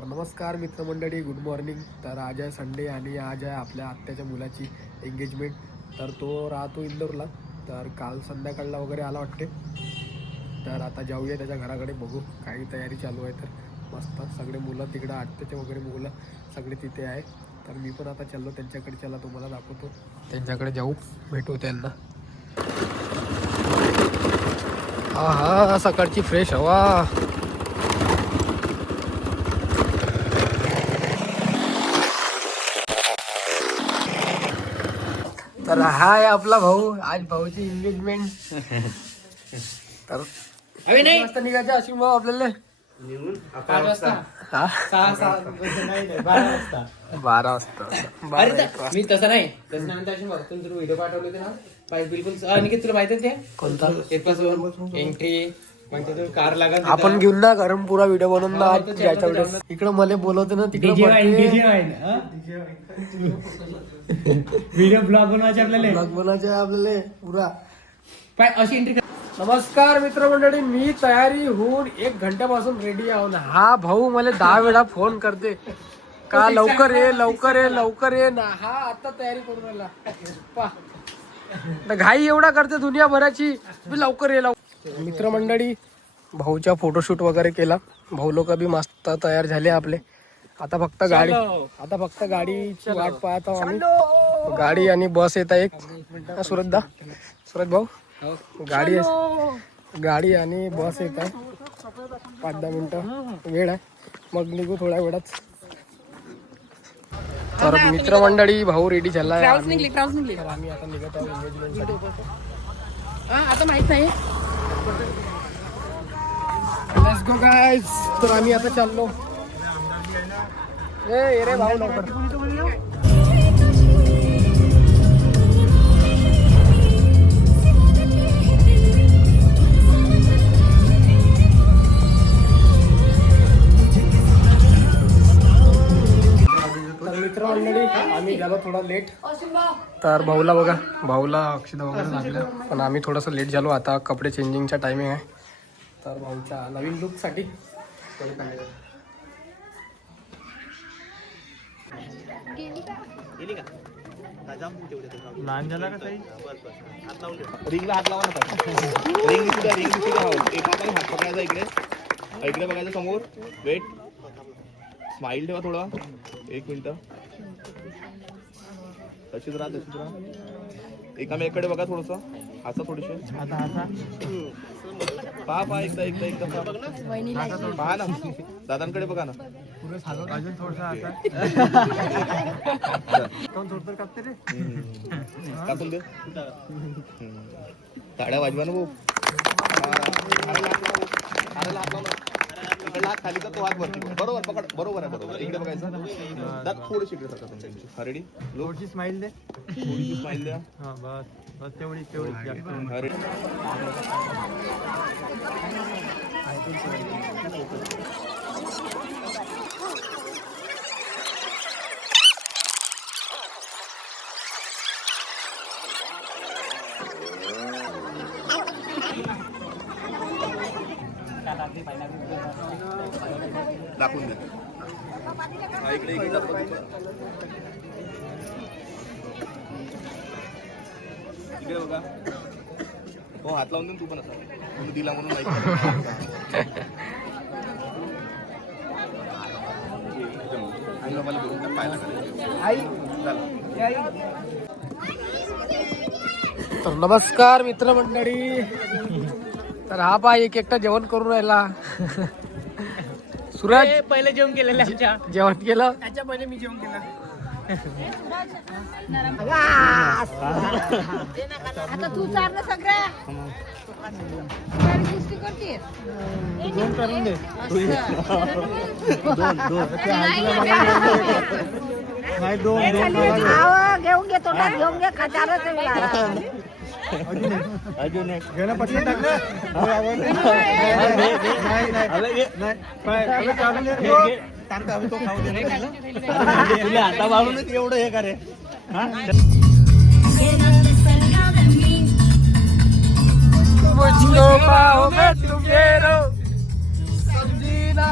तर नमस्कार मित्रमंडळी, गुड मॉर्निंग. तर आज आहे संडे आणि आज आहे आपल्या आत्याच्या मुलाची एंगेजमेंट. तर तो राहतो इंदोरला. तर काल संध्याकाळला वगैरे आला वाटते. तर आता जाऊया त्याच्या घराकडे, बघू काही तयारी चालू आहे. तर मस्त सगळे मुलं तिकडं, आत्याचे वगैरे मुलं सगळे तिथे आहे. तर मी पण आता चाललो त्यांच्याकडे. चला तुम्हाला दाखवतो, त्यांच्याकडे जाऊ, भेटू त्यांना. हा सकाळची फ्रेश हवा. तर हा आहे आपला भाऊ. आज भाऊची एंगेजमेंट. तर अरे नाही वाजता निघायचं अशी भाऊ आपल्याला? 8 वाजता. हा 12 वाजता. अरे मी तसं नाही. त्याच्यानंतर अशी बघ, तुला व्हिडिओ पाठवले होते ना, बिलकुल अनिकेत तुला माहिती आहे ते कोणता? एंट्री म्हणजे तो कार लागत. आपण घेऊन ना गरम पुरा व्हिडिओ बनवून ना ज्याच्या वेळेस इकडं मला बोलवते ना तिकडे व्हिडिओ ब्लॉग बनवायचे आपल्याला. आपल्याला पुरा. अशी एंट्री. नमस्कार मित्रमंडळी, मी तयारी होऊन 1 घंट्यापासून रेडी आहो ना. हा भाऊ मला 10 वेळा फोन करते का लवकर ये लवकर ये लवकर ये ना. हा आता तयारी करून राहिला. पहा घाई एवढा करते दुनियाभराची, मी लवकर ये लवकर. मित्रमंडळी, भाऊचा फोटोशूट वगैरे केला. भाऊ लोक बी मस्त तयार झाले आपले. आता फक्त गाडीची वाट पाहतो आम्ही. गाडी आणि बस येत आहे एक. सुरत भाऊ गाडी आणि बस येत आहे. 5-10 मिनिटं वेळ आहे, मग निघू थोड्या वेळात. तर मित्रमंडळी, भाऊ रेडी झाला आहे. आम्ही आता निघत आहोत एंगेजमेंटसाठी. आता माहित नाही. Let's go guys. तर आम्ही आता चाललो. ए रे भाऊ लवकर. मित्रमंडळी, आम्ही गेलो थोडा लेट. तर भाऊला बघा, भाऊला अक्षदा वगैरे लागल्या, पण आम्ही थोडंसं लेट झालो. आता कपडे चेंजिंगचा टायमिंग आहे. तर भाऊच्या नवीन लुकसाठी रिंगला हात लावा ना. रिंग सुद्धा एका हाताने हात पकडायचा. इकडे बघायचं समोर. वेट, स्माइल ठेवा थोडा. 1 मिनिट. तशीच राहा. एकामेकडे बघा थोडस. असं थोडीशी पहा एकदा पहा ना. दादांकडे बघा ना. कापून दे. टाळ्या वाजवा ना भाऊ. इकडे हात खाली का तो हात वरती. बरोबर पकड. बरोबर आहे. इकडे बघायचं. दात थोडीशी इकडे सरका तुमच्या. रेडी. थोडीशी स्माइल द्या. हा बस तेवढी. दाखवून द्या. इकडे बघा. हो, हात लावून दे तू पण. असा तुम्ही दिला म्हणून माहिती. तर नमस्कार मित्रमंडळी. तर हा पहा एकटा जेवण करून राहिला. सूरज पहिले जेवण केलेलं आमच्या. जेवण केलं. त्याच्या पहिले मी जेवण केलं. आता तू चाललं सगळं दोन करून दे. घेऊन घेतो ना. घेऊन घे. खचारच अजून एक पटकन टाकलं. आता वाढूनच एवढं हे करे. मुझको बाहों में तुम घेरो, समझी ना,